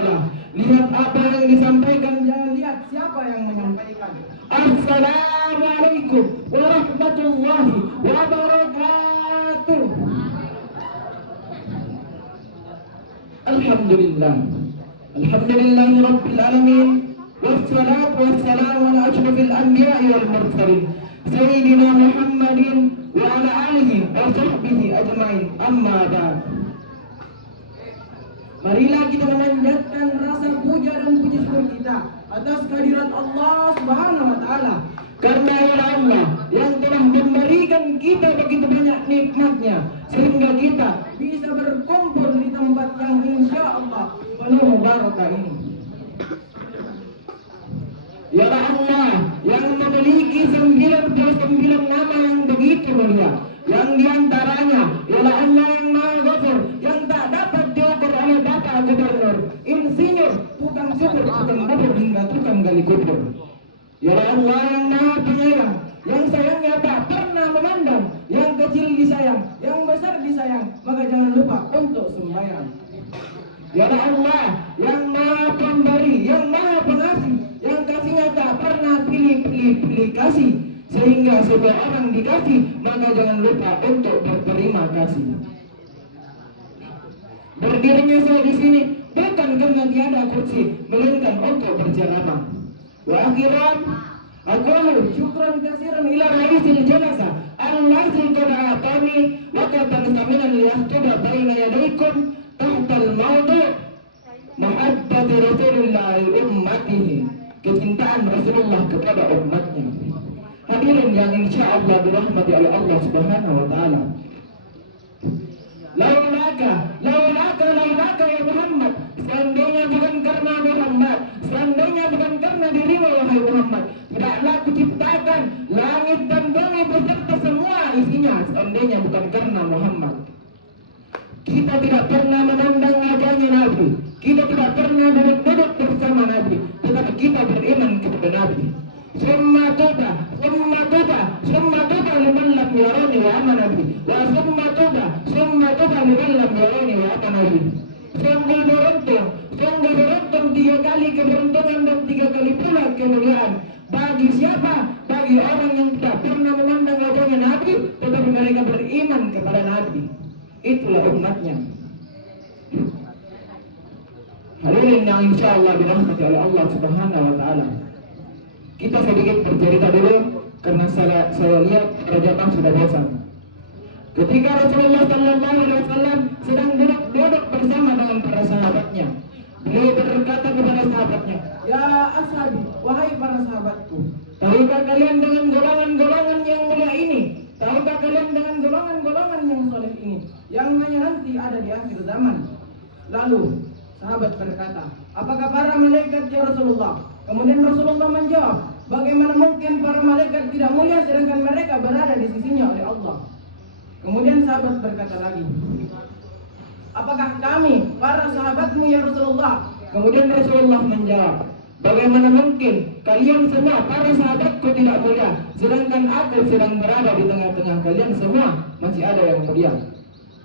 qala. Lihat apa yang disampaikan, jangan lihat siapa yang menyampaikan. Assalamualaikum warahmatullahi wabarakatuh. Alhamdulillah. Alhamdulillahi rabbil alamin. Wassalatu wassalamu ala asyrafil anbiya'i wal mursalin. Sayyidina Muhammadin wa ala alihi wa sahbihi ajma'in. Amma ba'd. Marilah kita memanjatkan rasa puja dan puji syukur kita atas kehadirat Allah Subhanahu wa taala. Karena Allah yang telah memberikan kita begitu banyak nikmatnya sehingga kita bisa berkumpul di tempat yang insya Allah penuh barakah ini. Ya Allah yang memiliki 99 nama yang begitu mulia, yang diantaranya ialah Allah yang Maha Ghafur, yang tak dapat diukur oleh Bapak Gubernur, Insinyur, tukang cukur, tukang dapur hingga tukang gali kubur. Ya Allah yang Maha Penyayang, yang sayangnya tak pernah memandang, yang kecil disayang, yang besar disayang, maka jangan lupa untuk sembahyang. Ya Allah yang Maha Pemberi, yang Maha Pengasih, yang kasihnya tak pernah pilih kasih, sehingga semua orang dikasih, maka jangan lupa untuk berterima kasih. Berdirinya saya di sini bukan karena tiada kursi, melainkan untuk berceramah. Wa akhiran aqulu syukran katsiran ila raisil jalasa allazi qad atani wa qad tastaminan li yaktuba baina yadaykum tahta al-mawdu' mahabbati Rasulillah ummatihi, kecintaan Rasulullah kepada umatnya. Hadirin yang insya Allah dirahmati oleh Allah Subhanahu wa taala. Laulaka ya Muhammad, seandainya bukan karena Muhammad, seandainya bukan karena dirimu wahai Muhammad, tidaklah kuciptakan langit dan bumi beserta semua isinya, seandainya bukan karena Muhammad. Kita tidak pernah memandang wajahnya Nabi, kita tidak pernah duduk bersama Nabi, tetapi kita beriman kepada Nabi. Summa tuba liman lam yarani wa amana bi, wa summa tuba liman lam yarani wa amana bi. Sungguh beruntung 3 kali keberuntungan dan 3 kali pula kemuliaan. Bagi siapa? Bagi orang yang tidak pernah memandang wajahnya Nabi, tetapi mereka beriman kepada Nabi. Itulah umatnya. Hadirin yang insya Allah dirahmati oleh Allah Subhanahu wa taala. Kita sedikit bercerita dulu karena saya lihat para sudah bosan. Ketika Rasulullah SAW sedang duduk bersama dengan para sahabatnya, beliau berkata kepada sahabatnya, "Ya ashabi, wahai para sahabatku, tahukah kalian dengan golongan-golongan yang mulia ini? Tahukah kalian dengan golongan-golongan yang soleh ini, yang hanya nanti ada di akhir zaman?" Lalu sahabat berkata, "Apakah para malaikat ya Rasulullah?" Kemudian Rasulullah menjawab, "Bagaimana mungkin para malaikat tidak mulia sedangkan mereka berada di sisinya oleh Allah?" Kemudian sahabat berkata lagi, "Apakah kami para sahabatmu ya Rasulullah?" Kemudian Rasulullah menjawab, "Bagaimana mungkin kalian semua para sahabatku tidak mulia sedangkan aku sedang berada di tengah-tengah kalian semua masih ada yang mulia."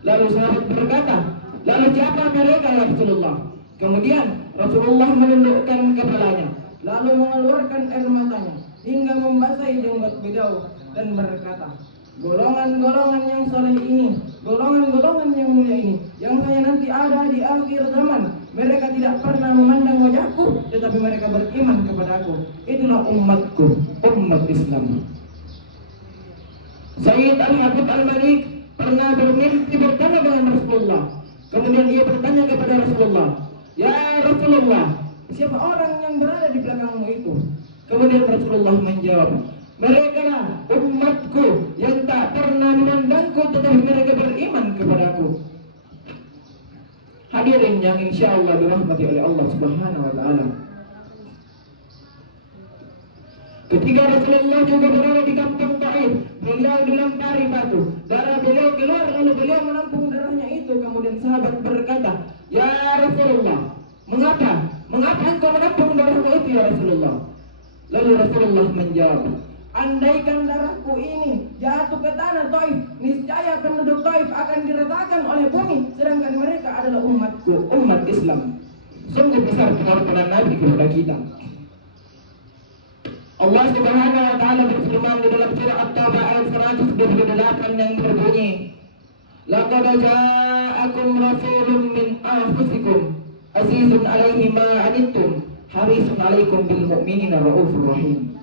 Lalu sahabat berkata, "Lalu siapa mereka ya Rasulullah?" Kemudian Rasulullah menundukkan kepalanya, lalu mengeluarkan air matanya hingga membasahi jenggot beliau dan berkata, "Golongan-golongan yang soleh ini, golongan-golongan yang mulia ini, yang hanya nanti ada di akhir zaman, mereka tidak pernah memandang wajahku, tetapi mereka beriman kepadaku. Itulah umatku, umat Islam." Sayyid Al-Habib Al-Malik pernah bermimpi bertemu dengan Rasulullah. Kemudian ia bertanya kepada Rasulullah, "Ya Rasulullah, siapa orang yang berada di belakangmu itu?" Kemudian Rasulullah menjawab, "Mereka lah umatku yang tak pernah memandangku tetapi mereka beriman kepadaku." Hadirin yang insya Allah dirahmati oleh Allah Subhanahu wa taala. Ketika Rasulullah juga berada di kampung Taif, beliau dilempari batu, darah beliau keluar lalu beliau menampung darahnya itu. Kemudian sahabat berkata, "Ya Rasulullah, mengapa engkau menampung darahmu itu ya Rasulullah?" Lalu Rasulullah menjawab, "Andaikan darahku ini jatuh ke tanah Taif, niscaya penduduk Taif akan diratakan oleh bumi, sedangkan mereka adalah umatku, umat Islam." Sungguh besar pengorbanan Nabi kepada kita. Allah Subhanahu wa taala berfirman di dalam surah At-Taubah ayat 128 yang berbunyi, "Laqad ja'akum rasulun min anfusikum azizun 'alaihi ma 'anittum harisun 'alaikum bil mu'minina raufur rahim."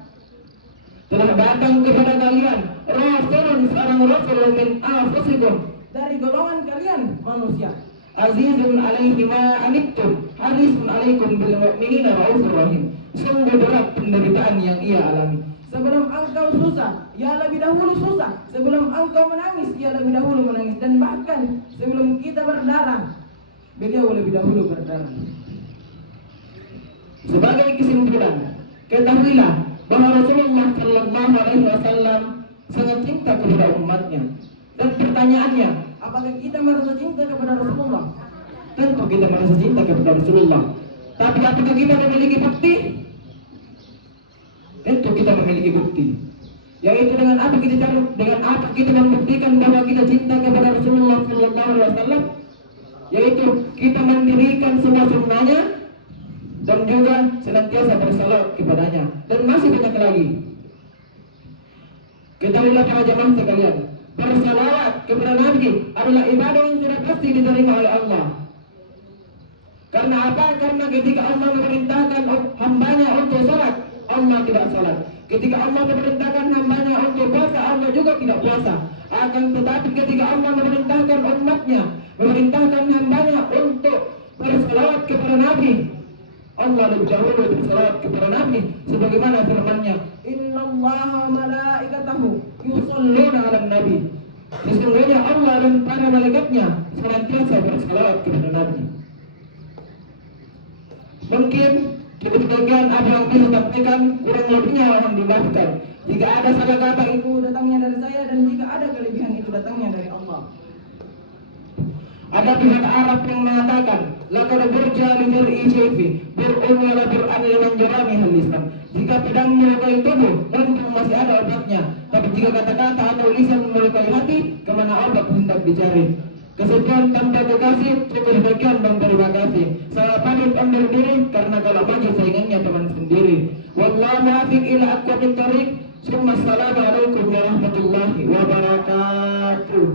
Telah datang kepada kalian rasulun, seorang rasul min anfusikum, dari golongan kalian manusia, azizun 'alaihi ma 'anittum harisun 'alaikum bil mu'minina raufur rahim. Sungguh berat penderitaan yang ia alami. Sebelum engkau susah, ia lebih dahulu susah. Sebelum engkau menangis, ia lebih dahulu menangis. Dan bahkan sebelum kita berdarah, beliau lebih dahulu berdarah. Sebagai kesimpulan, ketahuilah bahwa Rasulullah Shallallahu Alaihi Wasallam sangat cinta kepada umatnya. Dan pertanyaannya, apakah kita merasa cinta kepada Rasulullah? Tentu kita merasa cinta kepada Rasulullah. Tapi apakah kita memiliki bukti? Tentu kita memiliki bukti. Yaitu dengan apa kita cari, dengan apa kita membuktikan bahwa kita cinta kepada Rasulullah Sallallahu Alaihi Wasallam? Yaitu kita mendirikan semua sunnahnya dan juga senantiasa bersalawat kepadanya, dan masih banyak lagi. Ketahuilah para jamaah sekalian, bersalawat kepada Nabi adalah ibadah yang sudah pasti diterima oleh Allah. Karena apa? Karena ketika Allah memerintahkan hambanya untuk salat, Allah tidak salat. Ketika Allah memerintahkan hambanya untuk puasa, Allah juga tidak puasa. Akan tetapi ketika Allah memerintahkan umatnya, memerintahkan hambanya untuk bersalawat kepada Nabi, Allah lebih dahulu bersalawat kepada Nabi, sebagaimana firman-Nya, "Innallaha wa malaikatahu yusholluna 'alan nabi." Sesungguhnya Allah dan para malaikatnya senantiasa bersalawat kepada Nabi. Mungkin sebagian apa yang bisa sampaikan, kurang lebihnya mohon dimaafkan. Jika ada salah kata itu datangnya dari saya, dan jika ada kelebihan itu datangnya dari Allah. Ada pihak Arab yang mengatakan, "Laqad burja li mar'i sayfi bur'un wa la bur'an liman jaramiha lisan." Jika pedang melukai tubuh, tentu masih ada obatnya. Tapi jika kata-kata atau lisan melukai hati, kemana obat hendak dicari? Kesekian tanpa kekasih, cukup bagian dan terima kasih. Saya pamit undur diri, karena kalau maju saingannya teman sendiri. Wallahu muwaffiq ila aqwamit thoriq. Assalamualaikum warahmatullahi wabarakatuh.